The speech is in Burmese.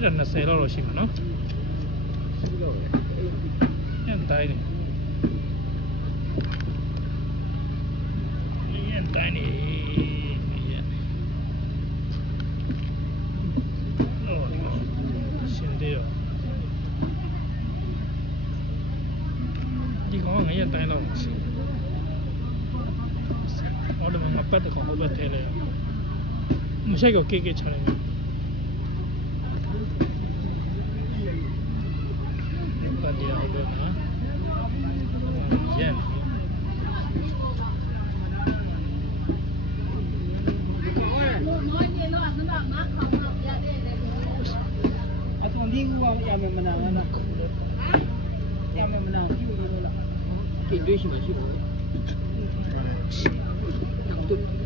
ပြီးတော့20လောက်ရှိမှာနော်ညတိုင်းနေညတိုင်းနေရှင်သေးရောဒီကောင်ကညတိုင်းလောက်ရှိအော်ဒါမှမပတ်တော့ဟောဘက်ထဲလေမရှိကောကေကေချတယ်ဒီအောင်တော့နော်ရဲအထုံးဒီကူအောင်ရမယ်မနာလားရမယ်မနာကြည့်လို့လားကြည့်တွေ့ရှိမှရှိပါဘူး